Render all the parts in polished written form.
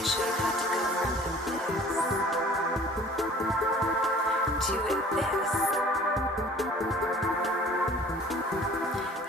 to show you how to go from this to this.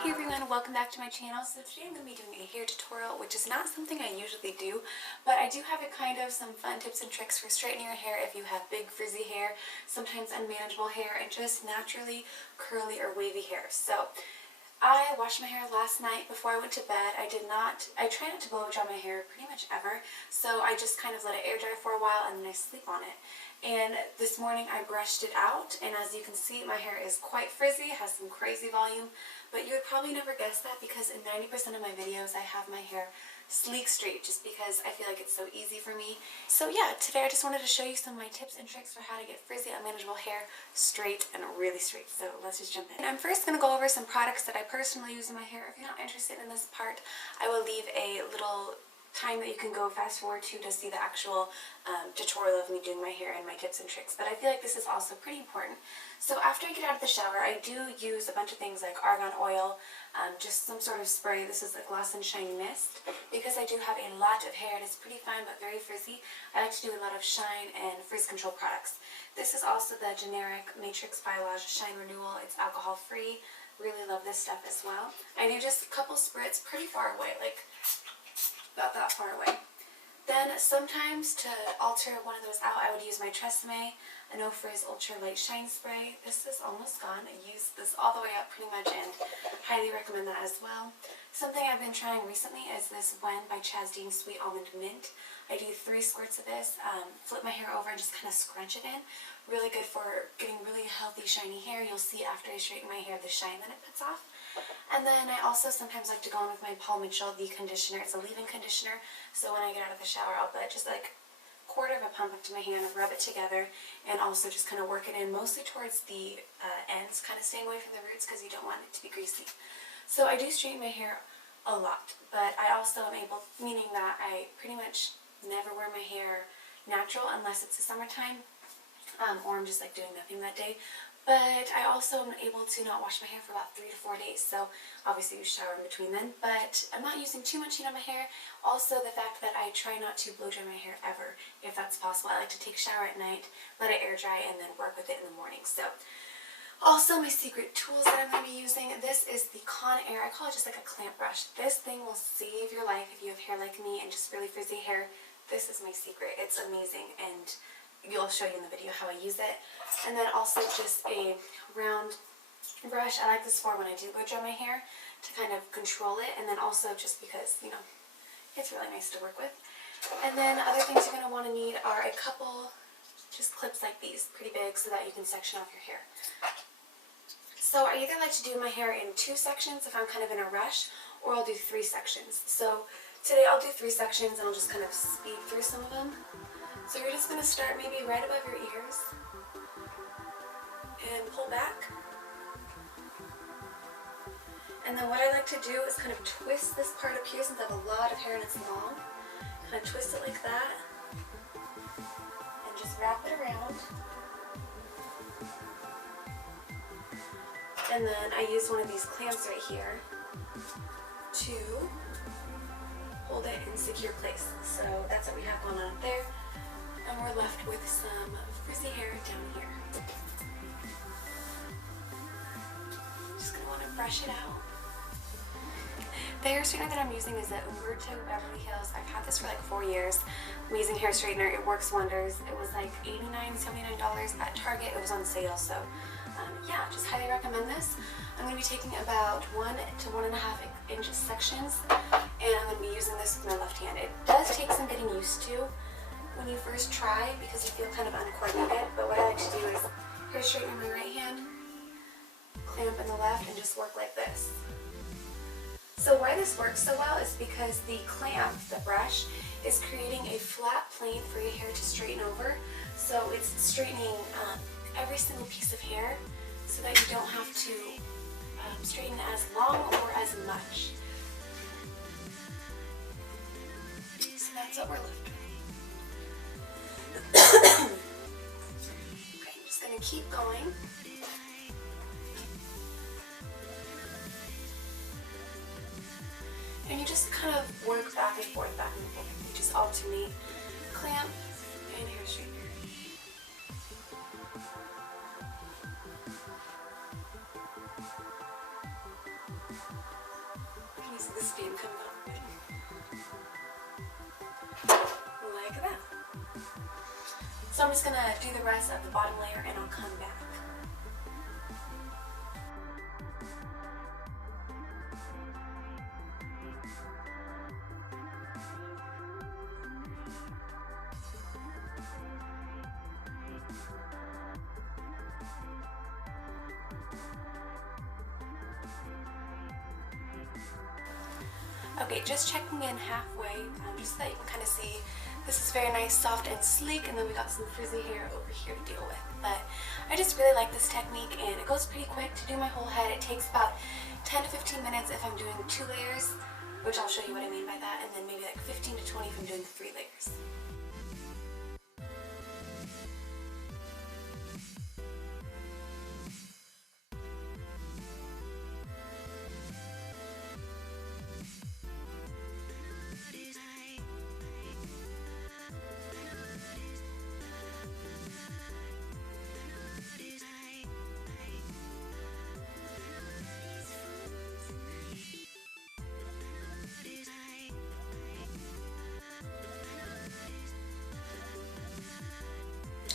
Hey everyone, welcome back to my channel. So today I'm going to be doing a hair tutorial, which is not something I usually do, but I do have some fun tips and tricks for straightening your hair if you have big frizzy hair, sometimes unmanageable hair, and just naturally curly or wavy hair. So I washed my hair last night before I went to bed. I try not to blow dry my hair pretty much ever, so I just kind of let it air dry for a while and then I sleep on it. And this morning I brushed it out, and as you can see, my hair is quite frizzy, has some crazy volume, but you would probably never guess that because in 90% of my videos I have my hair sleek straight just because I feel like it's so easy for me. So yeah, today I just wanted to show you some of my tips and tricks for how to get frizzy, unmanageable hair straight and really straight. So let's just jump in. And I'm first going to go over some products that I personally use in my hair. If you're not interested in this part, I will leave a little time that you can go fast forward to see the actual tutorial of me doing my hair and my tips and tricks, but I feel like this is also pretty important. So after I get out of the shower, I do use a bunch of things like argan oil, just some sort of spray. This is a gloss and shine mist. Because I do have a lot of hair and it's pretty fine but very frizzy, I like to do a lot of shine and frizz control products. This is also the generic Matrix Biolage Shine Renewal. It's alcohol free. Really love this stuff as well. I do just a couple spritz pretty far away, like about that far away. Then sometimes to alter one of those out, I would use my Tresemme, a No Frizz Ultra Light Shine Spray. This is almost gone. I use this all the way up pretty much and highly recommend that as well. Something I've been trying recently is this When by Chasdeen Sweet Almond Mint. I do 3 squirts of this, flip my hair over and just kind of scrunch it in. Really good for getting really healthy shiny hair. You'll see after I straighten my hair the shine that it puts off. And then I also sometimes like to go in with my Paul Mitchell, the conditioner. It's a leave-in conditioner, so when I get out of the shower, I'll put just like a quarter of a pump up to my hand, rub it together, and also just kind of work it in, mostly towards the ends, kind of staying away from the roots because you don't want it to be greasy. So I do straighten my hair a lot, but I also am able, meaning that I pretty much never wear my hair natural unless it's the summertime, or I'm just like doing nothing that day. But I also am able to not wash my hair for about 3 to 4 days, so obviously you shower in between then, but I'm not using too much heat on my hair. Also the fact that I try not to blow dry my hair ever, if that's possible. I like to take a shower at night, let it air dry, and then work with it in the morning. So also my secret tools that I'm going to be using, this is the Conair, I call it just like a clamp brush. This thing will save your life if you have hair like me and just really frizzy hair. This is my secret. It's amazing, and I'll show you in the video how I use it. And then also just a round brush. I like this for when I do blow dry my hair to kind of control it, and then also just because, you know, it's really nice to work with. And then other things you're going to want to need are a couple just clips like these, pretty big, so that you can section off your hair. So I either like to do my hair in 2 sections if I'm kind of in a rush, or I'll do 3 sections. So today I'll do 3 sections and I'll just kind of speed through some of them. So you're just going to start maybe right above your ears and pull back. And then what I like to do is kind of twist this part up here since I have a lot of hair and it's long. Kind of twist it like that and just wrap it around. And then I use one of these clamps right here to hold it in secure place. So that's what we have going on up there. And we're left with some frizzy hair down here. Just going to want to brush it out. The hair straightener that I'm using is the Umberto Beverly Hills. I've had this for like 4 years. Amazing hair straightener. It works wonders. It was like $89, $79 at Target. It was on sale, so yeah, just highly recommend this. I'm going to be taking about 1 to 1.5 inch sections, and I'm going to be using this with my left hand. It does take some getting used to when you first try because you feel kind of uncoordinated, but what I like to do is hair straighten in my right hand, clamp in the left, and just work like this. So why this works so well is because the clamp, the brush, is creating a flat plane for your hair to straighten over. So it's straightening every single piece of hair so that you don't have to straighten as long or as much. So that's what we're left with. Okay, I'm just going to keep going. And you just kind of work back and forth, you just alternate Clamp and hair straightener. Can you see the steam coming out of it? Like that. So I'm just going to do the rest of the bottom layer and I'll come back. Okay, just checking in halfway, just so that you can kind of see this is very nice, soft and sleek, and then we got some frizzy hair over here to deal with. But I just really like this technique, and it goes pretty quick to do my whole head. It takes about 10 to 15 minutes if I'm doing 2 layers, which I'll show you what I mean by that, and then maybe like 15 to 20 if I'm doing 3 layers.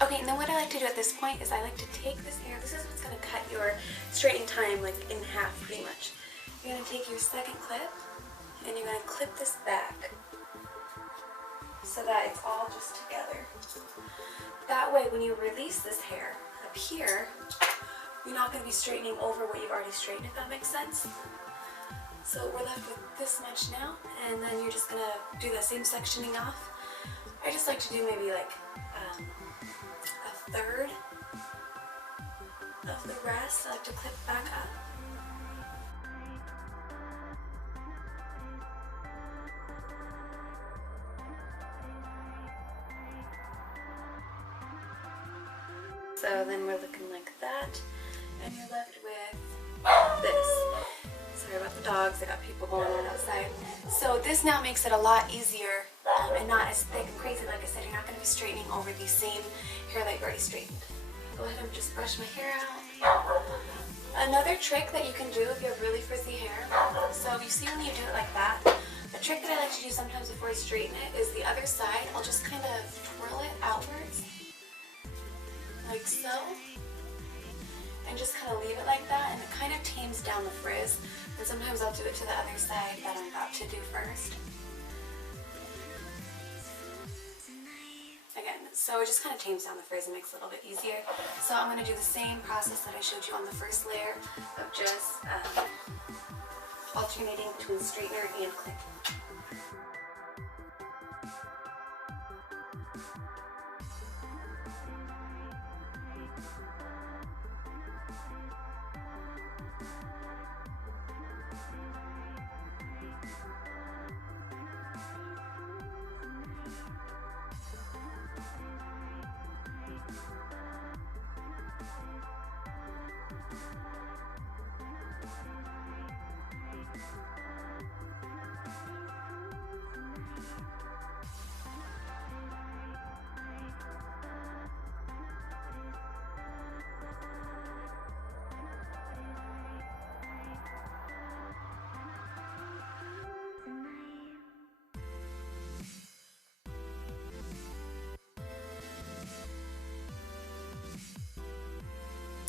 Okay, and then what I like to do at this point is I like to take this hair. This is what's going to cut your straightening time like in half pretty much. You're going to take your second clip and you're going to clip this back so that it's all just together. That way when you release this hair up here, you're not going to be straightening over what you've already straightened, if that makes sense. So we're left with this much now, and then you're just going to do that same sectioning off. I just like to do maybe like a third of the rest. I like to clip back up. So then we're looking like that, and you're left with this. Sorry about the dogs, they got people going on outside. So this now makes it a lot easier and not as thick and crazy. Like I said, you're not going to be straightening over the same hair that you've already straightened. Go ahead and just brush my hair out. Another trick that you can do if you have really frizzy hair, so you see when you do it like that, a trick that I like to do sometimes before I straighten it is the other side. I'll just kind of twirl it outwards, like so, and just kind of leave it like that, and it kind of tames down the frizz. And sometimes I'll do it to the other side that I'm about to do first. Again, so it just kind of tames down the frizz and makes it a little bit easier. So I'm going to do the same process that I showed you on the first layer of just alternating between straightener and clip.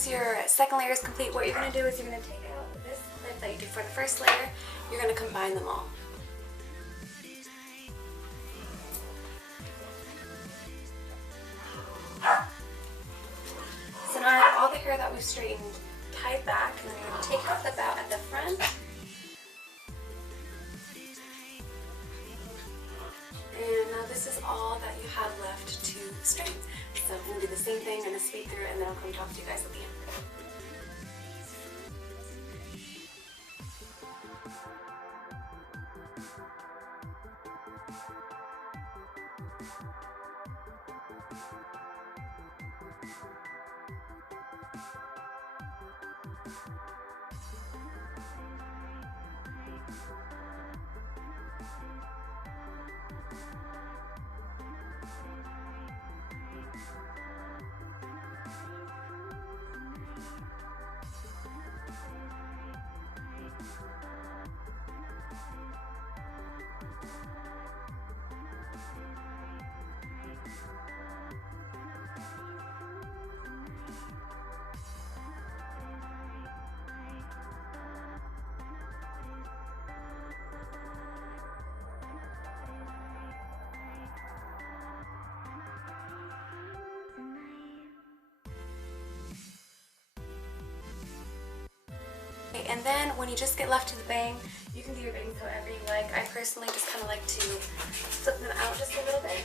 Your second layer is complete, what you're going to do is you're going to take out this clip that you did for the first layer, you're going to combine them all. So now I have all the hair that we've straightened tied back, and then you're going to take off the bow at the front. And now this is all that you have left to straighten. So I'm going to do the same thing, I'm going to sweep through it, and then I'll come talk to you guys at the end. and then when you just get left to the bang, you can do your bangs however you like. I personally just kind of like to flip them out just a little bit.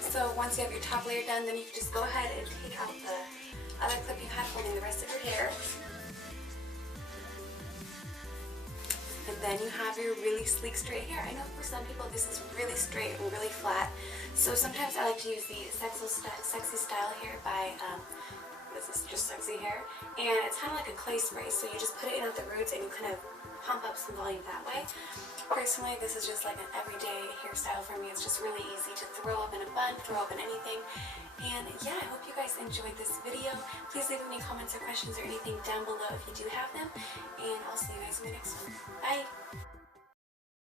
So once you have your top layer done, then you can just go ahead and take out the other clip you had holding the rest of your hair. And then you have your really sleek straight hair. I know for some people this is really straight and really flat. So sometimes I like to use the Sexy Style hair by, this is just Sexy Hair. And it's kind of like a clay spray. So you just put it in at the roots and you kind of pump up some volume that way. Personally, this is just like an everyday hairstyle for me. It's just really easy to throw up in a bun, throw up in anything. And yeah, I hope you guys enjoyed this video. Please leave any comments or questions or anything down below if you do have them. And I'll see you guys in the next one. Bye!